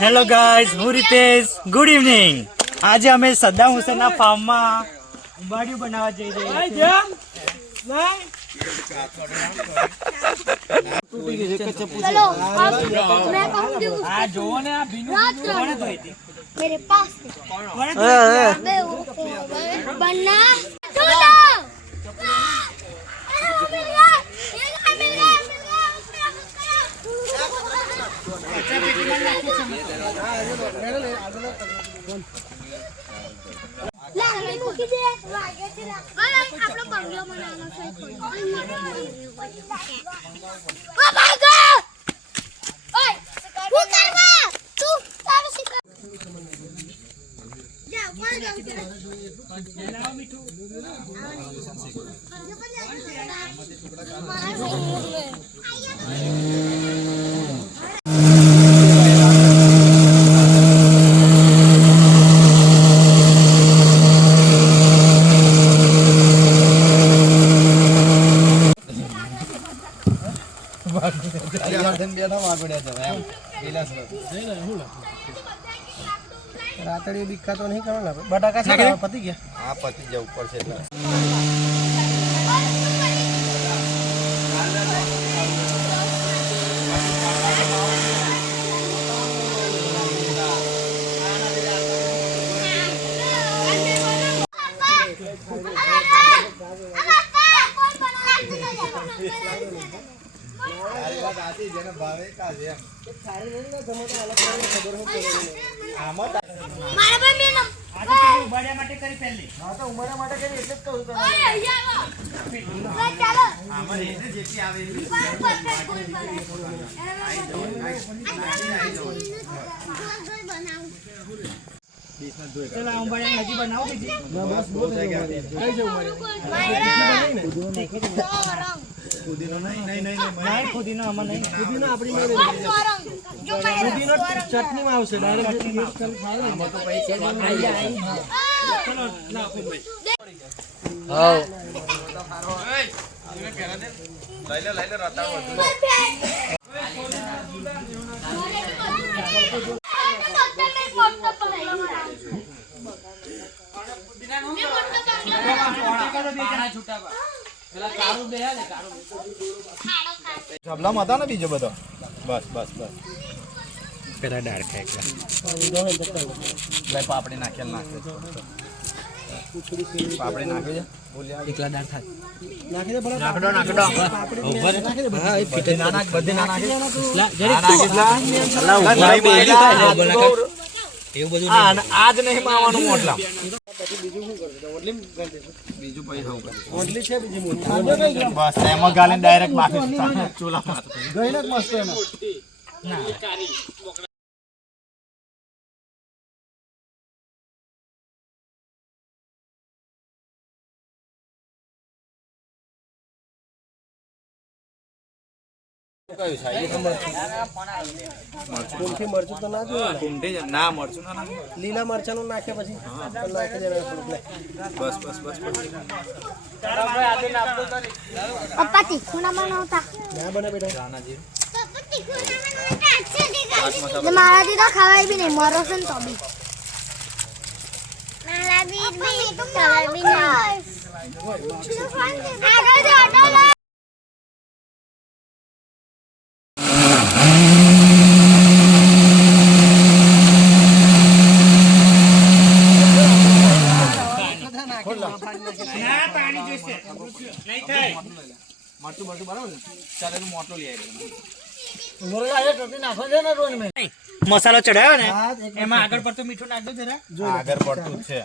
Hello guys, હું Ritesh. Good evening. આજે અમે સદ્દામ હુસેનના ફાર્મમાં ઉંબાડિયું બનાવવા જઈ રહ્યા છીએ. मेरे पास बनना रातड़ी दिक्कत तो नहीं करना बटाका से पति गया हाँ पति जा ऊपर से आती जेने भावे का जे सारी नहीं ना जमा तो अलग करे खबर हो पड़े आमा मारा भाई मैं ना આજે તો ઉંબાડિયા માટે કરી પહેલી. हां तो उमरे માટે કરી એટલે જ કહું તને ओए અહીંયા આવો ચાલો आमा એને જેટી આવે એટલી ચલો આ ઉંબાડિયાને હજી બનાવો બીજી. ना बस बहुत है कई जाऊ मारे કુદીનો નહીં નહીં નહીં નહીં ખુદીનો આમાં નહીં. पुदीना अपनी में जो मेरा पुदीना चटनी में आवશે डायरेक्ट मिक्स कर खा ले तो पैसे ચલો ના કોઈ हां લઈ લે રતાળ વધુ જબલામાં હતા ને બીજો બધો બસ બસ બસ પેલા દાળ ખાય લઈ પાપડી નાખેલ નાખે પાપડી નાખી છે એકલા દાળ થાય. નાખી દે બરાબર નાખડો ઉપર નાખી દે હા એ બધી ના નાખ બધી ના નાખી એવું બધું આજ નહીં માવાનું મોટલા બીજું પૈસા ઓટલી છે બીજી મોટી બસ એમાં ગાલે ડાયરેક્ટ બાકી ચૂલા ગઈને જ મસ્ત એનો કુમઠી મરચું તો ના જોઈએ કુંઠી ના મરચું ના નાખે લીલા મરચાનું નાખે પછી નાખી દેના થોડુંક બસ બસ બસ पप्पा तीखूना बनावता ના બને બેટા રાણાજી मारा दी तो खावाई भी नहीं मरो सन तो भी मारा दी तो खावाई भी नहीं आगे जा आटा ના પાણી જોઈશે નહીં થાય. મરચું બરચું બરાબર ને ચાલે એનું મોટો લઈ આવી મોરલા એ ટોટી નાખો છે ને રોજ મે મસાલો ચડાવ્યો ને હા, એમાં આગળ પડતું મીઠું નાખજો જરા. આગળ પડતું જ છે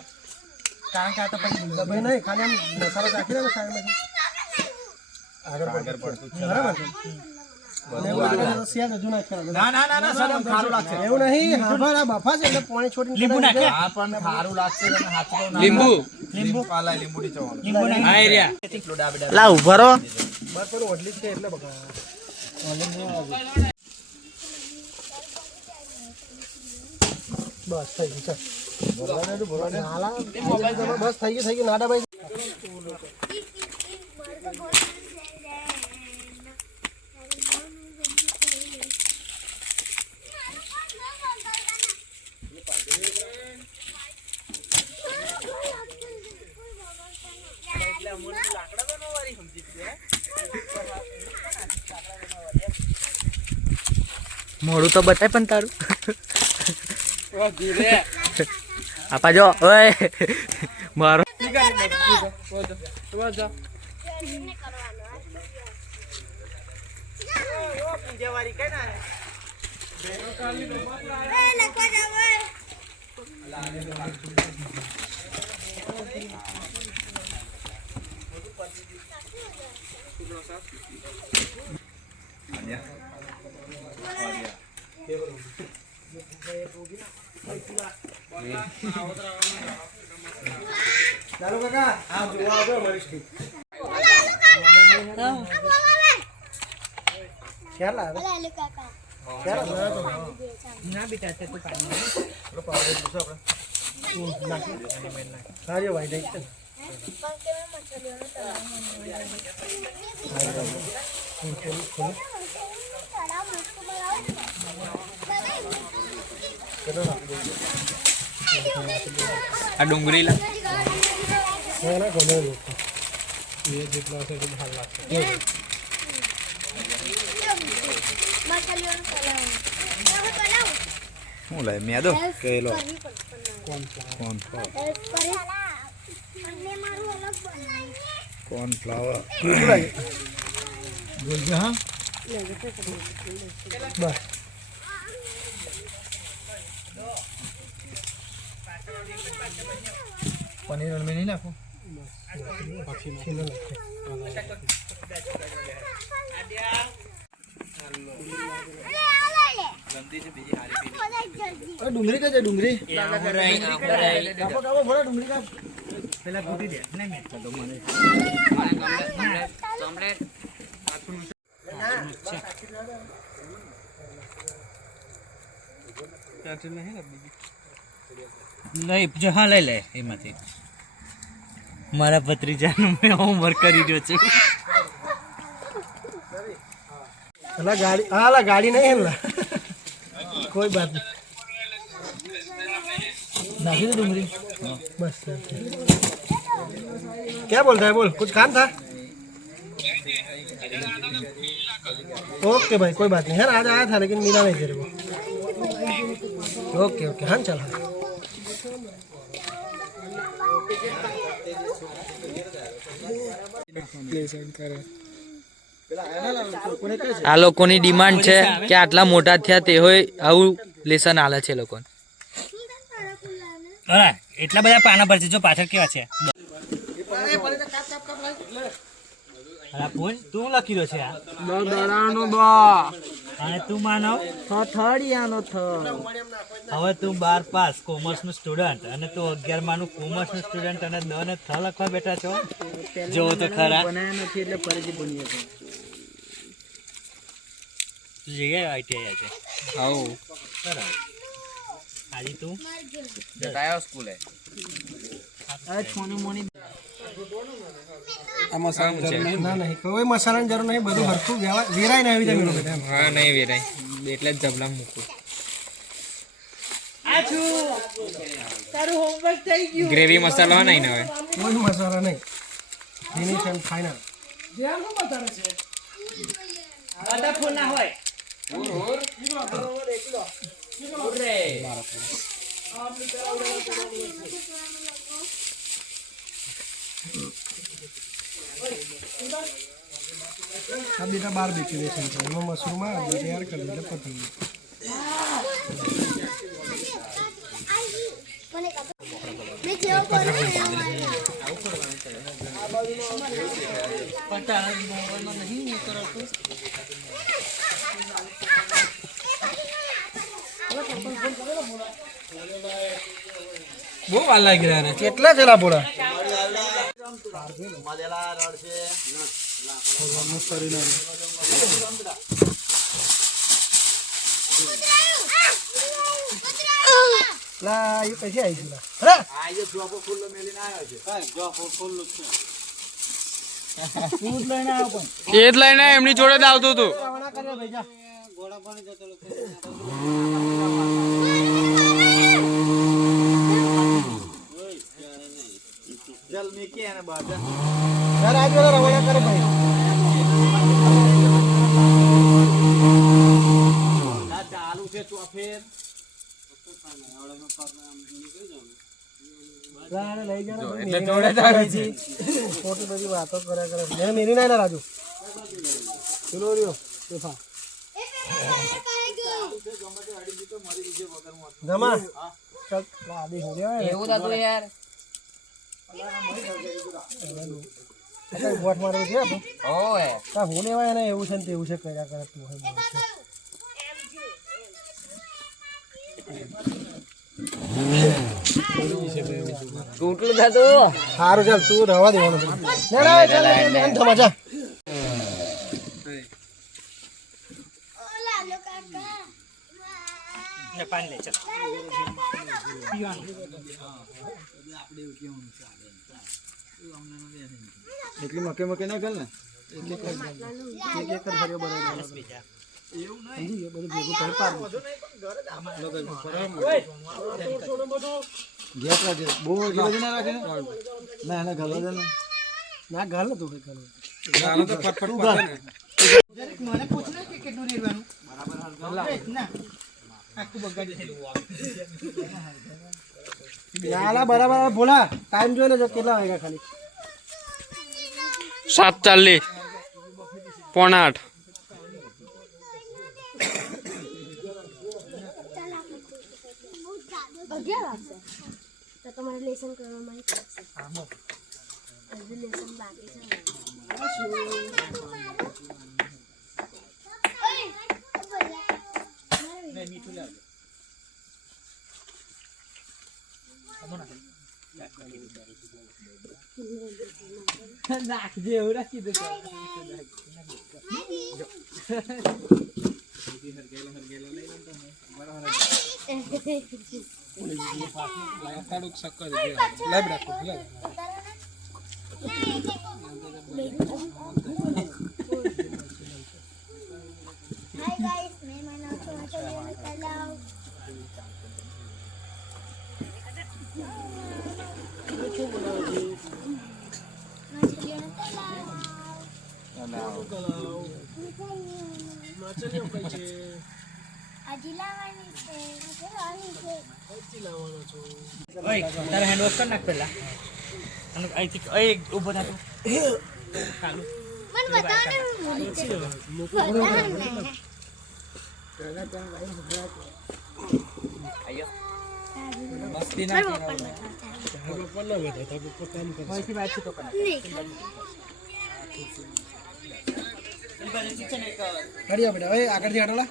કારણ કે આ તો પછી દબાઈ નહીં ખાલી આમ મસાલો નાખી દે ને સાઈડમાં આગળ પડતું જ છે બરાબર છે એવું સિયા હજુ નાખવાનું ના ના ના ના સાહેબ ખારું લાગશે એવું નહીં હા આ બફા છે એટલે પાણી છોડીને લીંબુ નાખે. હા પણ ખારું લાગશે અને હાથ તો ના લીંબુ પાલા લીંબુ ની ચવાણું લીંબુ નહીં. હા એરિયા એટલો ડાબે ડાબે લા ઉભા રહો. બસ પેલું ઓટલી જ છે એટલે બકા બસ થઈ ગયું ચાલ નાલા બસ થઈ ગયું નાડા ભાઈ મોડું તો બતાય પણ તારું આપા જો ઓય મારો ચાલો કાકા આ જોવા આવજો અમારી સ્ટ્રીટ ક્યાં લાવે ક્યાં લાવે ના બેટા તે તું પાણી લો પાવડર પૂછો આપણે નાખી સારી વાઈ દઈ છે આ ડુંગળી લા ના ગમે લોકો એ જેટલા છે એટલું હાલ લાગશે હું લે મેદો કેલો કોર્નફ્લાવર બોલજો હા બસ પનીર મેં નહીં નાખો ડુંગળી કઈ છે ડુંગળી કાપો કાપો ભરા ડુંગળી કાપ પેલા કૂટી દે નહીં મેં તો મને નહીં જો હા લઈ લે એમાંથી મારા ભત્રીજાનું મેં હોમવર્ક કરી રહ્યો છું અલા ગાડી હા ગાડી નહીં હેલા કોઈ બાત નહીં નાખી दे डूंगरी बस क्या बोलता है बोल कुछ काम था ओके भाई कोई बात नहीं यार आज आया था लेकिन मिला नहीं तेरे को ओके ओके हाँ चल આ લોકોની ડિમાન્ડ છે કે આટલા મોટા થયા તે હોય આવું લેસન આલે છે લોકો એટલા બધા પાના પર છે જો પાછળ કેવા છે તું લખી રહ્યો છે અને તું માનો હવે તું 12 પાસ કોમર્સ નું સ્ટુડન્ટ અને તું 11 માં નું કોમર્સ નું સ્ટુડન્ટ અને દ ને થ લખવા બેઠા છો જો તો ખરા નથી એટલે ફરીથી ભણીએ છે તું જગ્યાએ આઈટીઆઈ છે હાઉ બરાબર આજે તું કયો સ્કૂલ હે આ છોની મોની આ મસાલા જરૂર ના નહીં કોઈ મસાલાની જરૂર નહીં બધું હરખું વેરાય ને આવી જાય મેલો બેટા હા નહીં વેરાય એટલે જ જબલા મૂકું આ છું તારું હોમવર્ક થઈ ગયું ગ્રેવી મસાલા નહીં ને હવે કોઈ મસાલા નહીં ફિનિશ એન્ડ ફાઇનલ ધ્યાન કો બતાવે છે આદા ફૂલ ના હોય આ બેટા બાર બેચી દેશે એમાં મશરૂમ આવે તૈયાર કરી દે પતી બહુ વાર લાગી રહ્યા કેટલા છે લાપોડા લા એ કઈ આવી ગયું અરે આ જે જોપો ફૂલ મેલીને આવ્યો છે હા જોપો ફૂલ છે ફૂલ લઈને આવ્યો પણ એ જ લઈને એમની જોડે જ આવતો હતો રવાના કર્યો ભાઈ જા ઘોડા પાણી જતો જલ મે કે અને બાજા ઘર આજુ રવાના કરે ભાઈ. ચાલુ છે ચોફેર લાને લઈ જા ને ભાઈ. એટલે જોડે જ આવે છે. ખોટી બધી વાતો કર્યા કરે. મેં મેરી ના રાજુ. ચલો રહ્યો. તોફા. જમા. ચલ આદી હો ગયા. એવું થતું યાર. એટલે વોટ મારવો છે આપણે. ઓય તા હું લેવાય ને એવું છે ને તેવું છે કર્યા કરે તું હોય. તૂટલું થતું. સારું ચાલ તું રવા દેવાનું. ના ના ચાલ એમ થવા જા. પાણી લે ચાલ. એટલી મકે મકે ના કર ને એક જ ભર્યો બરાબર. બીજા સમજી ગયો બધું ભેગું કરી પાડું. ગેસ રાખે બહુ ગીલા ના રાખે ના ના ગલા દે ના ગાલ તું કઈ કરું. ગાલો તો ફટફટ પાડે ને મને પૂછ ને કે કેટલું રેવાનું બરાબર ના આખું બગાડી થયેલું યાલા બરાબર બોલા ટાઈમ જોઈ લેજો કેટલા વાગ્યા ખાલી. 7:40 પોણા 8. તો તમારે લેસન કરવામાં હજુ લેસન બાકી છે. મીઠું લાવજો નાખજે એવું રાખી દે લાઈવ રાખો Hi guys, मैं मानव चौहान तलाव. ઓય તારે હેન્ડ વોશ કર નાખ પેલા અને અહીંથી અહીં ઊભો થા તું ચાલુ मन बताओ ना મસ્તી ના અહીંથી બાજુ તો કર હરિયા બેટા હવે આગળથી હટોલા.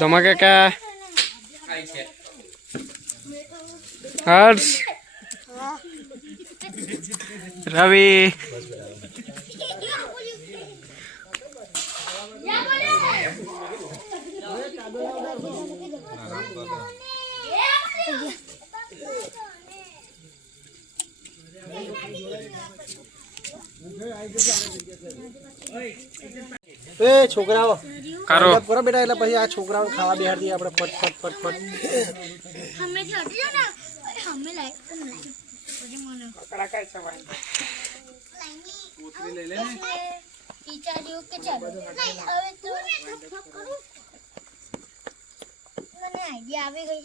ધમા કાકા હર્ષ રવિ એ છોકરાઓ કરો કરો બેટા એટલે પછી આ છોકરાઓને ખાવા બેહાર દઈએ આપણે ફટ ફટ ફટ ફટ. हमें हट जाओ ना हमें लाइक करना है टीचर जी के चलो नहीं હવે તો કરું મને આઈડિયા આવી ગઈ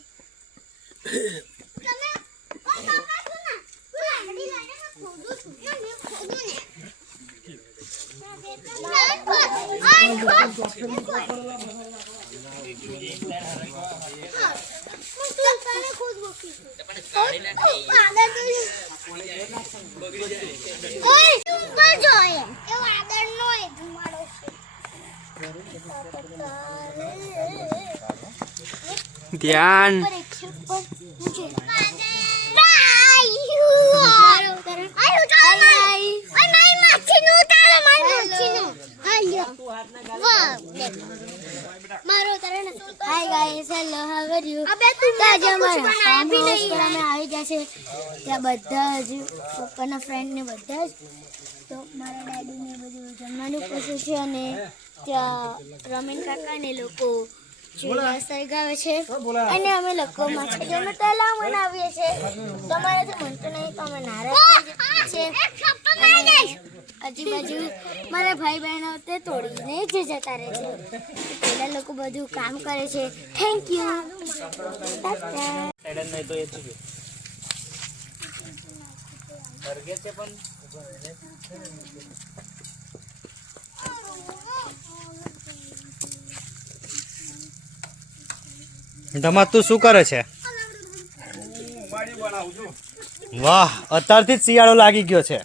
તમે ઓ પાપા સુના તું આડી લાઈને મેં ખોદું છું ના મેં ખોદું ને ધ્યાન મારો તરણ hi guys hello how are you અબે તો આજે અમારા ફાર્મ હાઉસ પર અમે આવી ગયા છે ત્યાં બધા જ પપ્પાના ફ્રેન્ડ ને બધા જ તો મારા ડેડી ને બધું જમવાનું પૂછ્યું છે અને ત્યાં રમીન કાકા ને લોકો સળગાવે છે અને અમે લોકો માછલીઓનો તલાવ બનાવીએ છીએ તમારાથી બનતું નહીં તો અમે નારાજ છે આજુબાજુ મારા ભાઈ બહેનો તે તોડીને જ જતા રહે છે પેલા લોકો બધું કામ કરે છે થેન્ક યુ ધમા તું શું કરે છે? વાહ, અત્યારથી જ શિયાળો લાગી ગયો છે.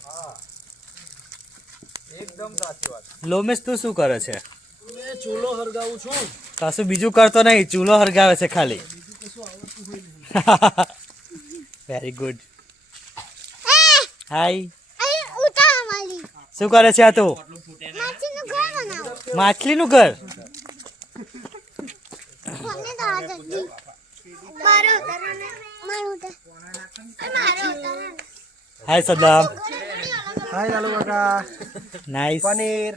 એકદમ સાચી વાત. લોમેશ તું શું કરે છે? મેં ચૂલો હરગાવું છું. કશું બીજું કરતો નહીં, ચૂલો હરગાવે છે ખાલી. Very good. હાય, શું કરે છે આ તું? માછલીનું ઘર. હાય સદામ. હાય લાલુ કાકા. નાઈસ. પનીર.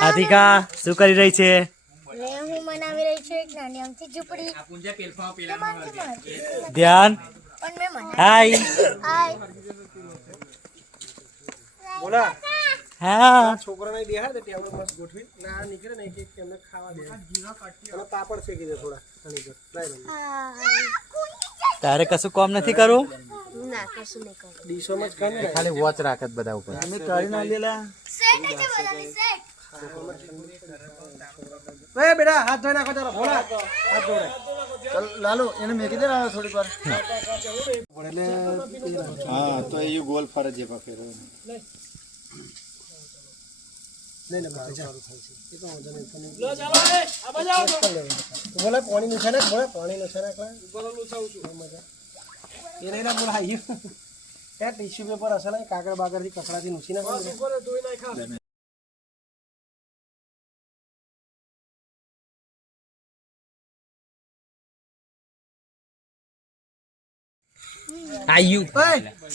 રાધિકા શું કરી રહી છે? હું બનાવી રહી છું એક નાની અમથી ઝૂંપડી ધ્યાન. પણ મેં હાય. બોલા હા, છોકરાને બેહાડે ટેબલ મસ્ત ગોઠવી ના નીકળે ને એક એમને ખાવા દે અને પાપડ શેકી દે થોડા આની પર લાઈ તારે કશું કામ નથી કરવું? ડીશોમાં જ કામ ને ખાલી વોચ રાખત બધા ઉપર. અમે કરી ના લેલા. સેટ છે બધાની સેટ એ બેટા હાથ ધોઈ નાખો ચાલો ભોલા હાથ ધોડે ચાલ લાલુ એને મેકી દે ને થોડીક વાર. હા તો એ ગોલ ફરજ છે ફેરો. બોલે પાણી નું છે ને બોલે પાણી નું છે ને એ નહીં ના બોલા આવ્યું એ ટીશ્યુ પેપર હશે ને કાગળ બાગળ થી કપડાથી નુસી નાખો.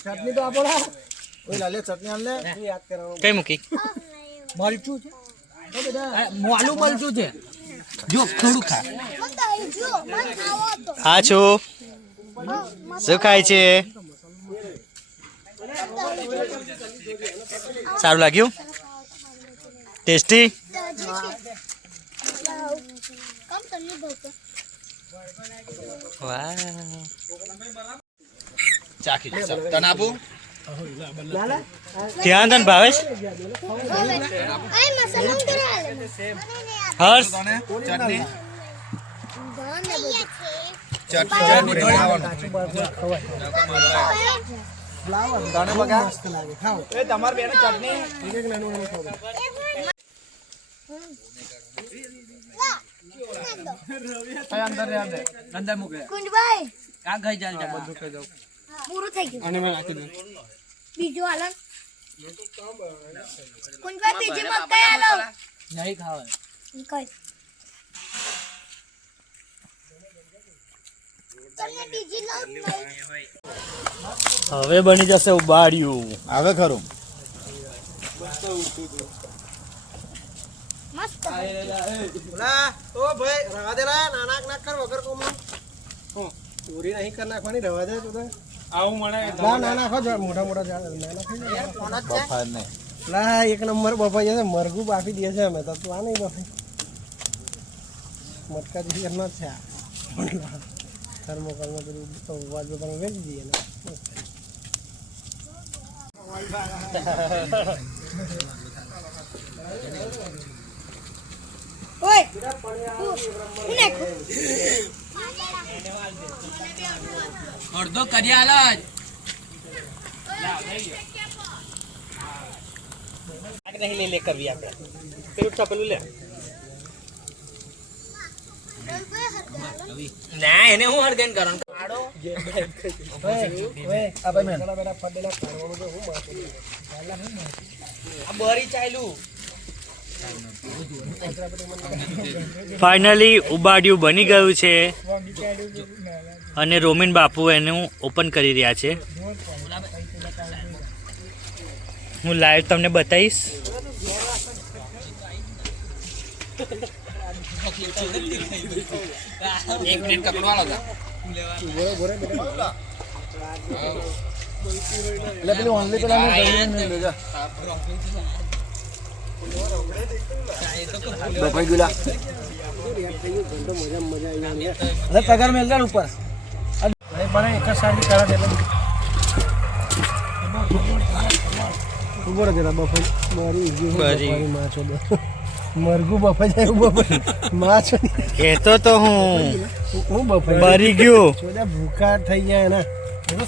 ચટણી તો આપો ના. ઓય લાલે ચટણી આલ લે. શું યાદ કરવાનું કઈ મૂકી? મરચું છે મોલું મરચું છે જો થોડું ખા હા છું. શું ખાય છે? સારું લાગ્યું? ટેસ્ટી? વાહ. ચાખી તને આપું. ધ્યાન ધન ભાવેશ. હર્ષ ચટણી તને બગા. મસ્ત લાગે ખાઓ એ તમાર બેને ચટણી એક નાનું નાનું ખાઓ. અંદર રે અંદર. અંદર મૂકે કુંજભાઈ આ ગઈ ચાલ બધું કહી દઉં પૂરું થઈ ગયું આને મેં રાખી દઉં. બીજું હાલો કુંજભાઈ બીજી મકાઈ હાલો નહીં ખાવા કઈ તમને બીજી લો હવે બની જશે ઉબાડ્યું. આવે ખરું. મસ્ત બોલા ઓ ભાઈ રવા દે લા નાના નાક કર વગર કોમ ચોરી નહીં કર નાખવાની રવા દે તું આવું મને ના ના નાખો મોટા મોટા ઝાડ ના નાખી બફાર ને લા એક નંબર બફાઈ જશે મરઘું બાફી દે છે અમે તો તું આ નહીં બફાઈ મટકા જેવી એમ જ છે આ થર્મોકોલમાં પેલું વાલ પેપરમાં વેચી દઈએ ને ઓય હું નાખું અડધો કરી આલો જ નહીં લે કરવી આપણે પેલું ટપલું લે. ના એને હું હરગન કરું આ ભાઈ મેં ફટેલા કાઢવાનું તો હું માથું ફાઇનલી ઉબાડિયું બની ગયું છે અને રોમિન બાપુ એનું ઓપન કરી રહ્યા છે. હું લાઈવ તમને બતાવીશ. એટલે પેલી ઓનલી પેલા બફાઈ ગયેલા પગાર મેલદાર ઉપર પણ એક જ સાઈડ કરા દે ઉભો રહે જરા બફાઈ મારી બફાઈ માછો મરગું બફાઈ જાય એવું બફાઈ માછો કહેતો તો હું બફાઈ બરી ગયું. છોડા ભૂખા થઈ જાય ને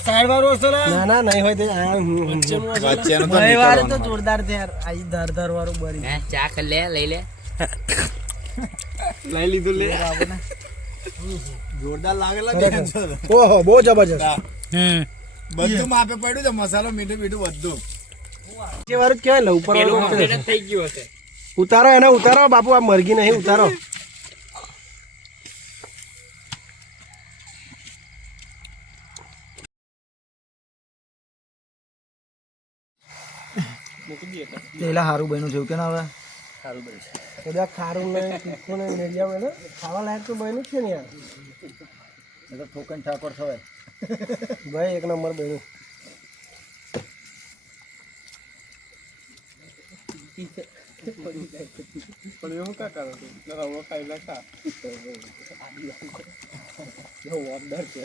સાઈડ વાળો હશે ને ના ના નહીં હોય તે વાર તો જોરદાર છે યાર આઈ ધાર વાળું બરી ચા લે લઈ લે. લઈ લીધું લે જોરદાર લાગેલા ઓહો બહુ જબરજસ્ત બધું માપે પડ્યું છે મસાલો મીઠું બધું જે વાળું કહેવાય ને ઉપર વાળું થઈ ગયું હશે. ઉતારો એને ઉતારો બાપુ આ મરઘી નહીં ઉતારો પેલા સારું બન્યું છે એવું કે ના હવે બધા ખારું ને તીખું ને મેળિયા ને ખાવા લાયક તો બન્યું છે ને યાર ઠોકન ઠાકોર થવાય ભાઈ એક નંબર બન્યું પણ એવું કા કરો રવો ખાઈ લે ખા ઓર્ડર છે